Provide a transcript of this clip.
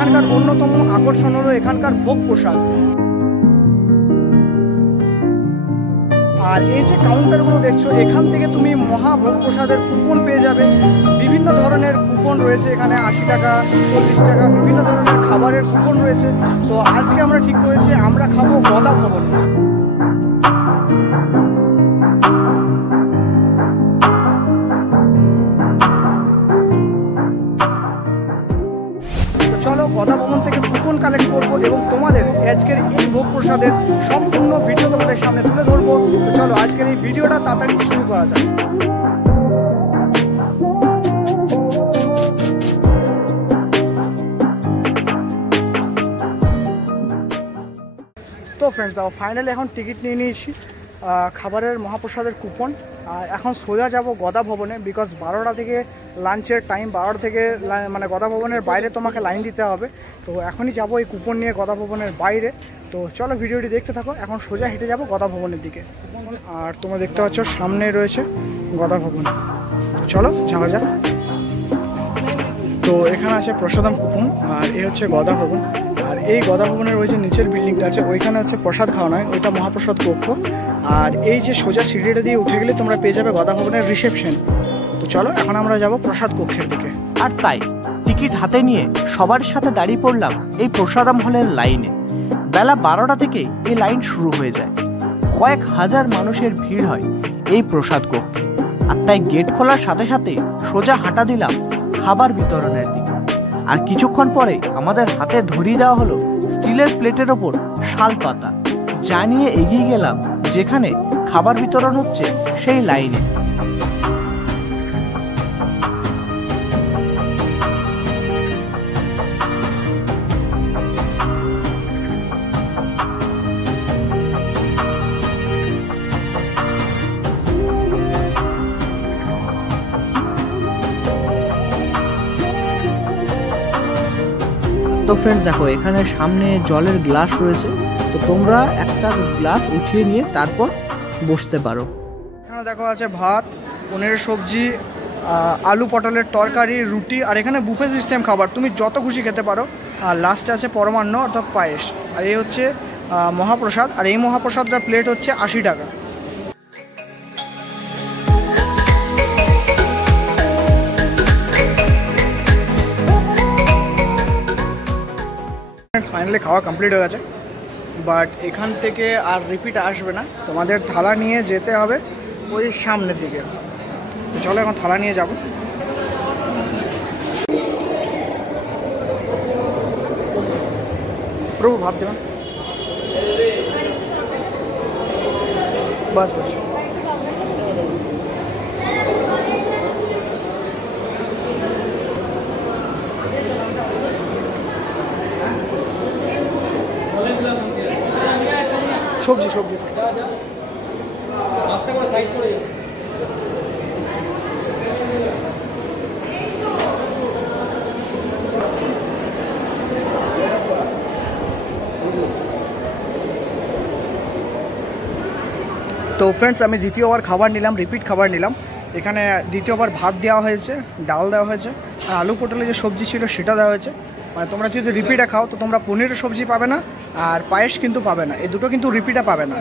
এখানকার অন্যতম আকর্ষণ হলো এখানকার ভোগ প্রসাদ। আর এই যে কাউন্টারগুলো দেখছো, এখান থেকে তুমি মহাভোগ প্রসাদের কুপন পেয়ে যাবে। বিভিন্ন ধরনের কুপন রয়েছে এখানে, 80 টাকা, 40 টাকা, বিভিন্ন ধরনের খাবারের কুপন রয়েছে। তো আজকে আমরা ঠিক করেছি আমরা খাবো গদা ভবন। চলো গদা ভবন থেকে কুপন কালেক্ট করবো এবং তোমাদের আজকের এই ভোগ প্রসাদের সম্পূর্ণ ভিডিও তোমাদের সামনে তুলে ধরবো। তো চলো আজকের এই ভিডিওটা তাড়াতাড়ি শুরু করা যাক। তো ফ্রেন্ডস দেখো, ফাইনালি এখন টিকিট নিয়ে নিয়েছি খাবারের মহাপ্রসাদের কুপন। আর এখন সোজা যাব গদা ভবনে, বিকজ 12টা থেকে লাঞ্চের টাইম, 12টা থেকে মানে গদা ভবনের বাইরে তোমাকে লাইন দিতে হবে। তো এখনই যাব এই কুপন নিয়ে গদা ভবনের বাইরে। তো চলো ভিডিওটি দেখতে থাকো। এখন সোজা হেঁটে যাব গদা ভবনের দিকে। আর তোমরা দেখতে পাচ্ছ সামনে রয়েছে গদা ভবন। তো চলো যাওয়া যাক। তো এখানে আছে প্রসাদম কুপন, আর এই হচ্ছে গদা ভবন। আর এই গদা ভবনের ওই যে নিচের বিল্ডিংটা আছে, ওইখানে হচ্ছে প্রসাদ খাওয়ানো হয়, ওইটা মহাপ্রসাদ কক্ষ। আর এই যে সোজা সিঁড়িটা দিয়ে উঠে গেলে তোমরা পেয়ে যাবে গদা ভবনের রিসেপশন। তো চলো এখন আমরা যাব প্রসাদ কক্ষের দিকে। আর তাই টিকিট হাতে নিয়ে সবার সাথে দাঁড়িয়ে পড়লাম এই প্রসাদম হলের লাইনে। বেলা 12টা থেকে এই লাইন শুরু হয়ে যায়। কয়েক হাজার মানুষের ভিড় হয় এই প্রসাদ কক্ষে। আর তাই গেট খোলার সাথে সাথে সোজা হাঁটা দিলাম খাবার বিতরণের দিকে। আর কিছুক্ষণ পরে আমাদের হাতে ধরিয়ে দেওয়া হলো স্টিলের প্লেটের ওপর শাল পাতা, যা নিয়ে এগিয়ে গেলাম যেখানে খাবার বিতরণ হচ্ছে সেই লাইনে। তো ফ্রেন্ডস দেখো, এখানে সামনে জলের গ্লাস রয়েছে। তো তোমরা একটা গ্লাস উঠিয়ে নিয়ে তারপর বসতে পারো। এখানে দেখো আছে ভাত, পনিরের সবজি, আলু পটলের তরকারি, রুটি। আর এখানে বুফে সিস্টেম খাবার, তুমি যত খুশি খেতে পারো। আর লাস্টে আছে পরমান্ন অর্থাৎ পায়েস। আর এই হচ্ছে মহাপ্রসাদ। আর এই মহাপ্রসাদটার প্লেট হচ্ছে 80 টাকা। ফাইনালি খাওয়া কমপ্লিট হয়ে গেছে, বাট এখান থেকে আর রিপিট আসবে না। তোমাদের থালা নিয়ে যেতে হবে ওই সামনের দিকে। তো চলো এখন থালা নিয়ে যাব। প্রভু ভাত দেবেন, বাস বাস। সবজি সবজি তো ফ্রেন্ডস আমি দ্বিতীয়বার খাবার নিলাম, রিপিট খাবার নিলাম। এখানে দ্বিতীয়বার ভাত দেওয়া হয়েছে, ডাল দেওয়া হয়েছে, আর আলু পটলের যে সবজি ছিল সেটা দেওয়া হয়েছে। মানে তোমরা যদি রিপিটে খাও তো তোমরা পনিরের সবজি পাবে না, আর পায়েস কিন্তু পাবে না। এই দুটো কিন্তু রিপিটে পাবে না।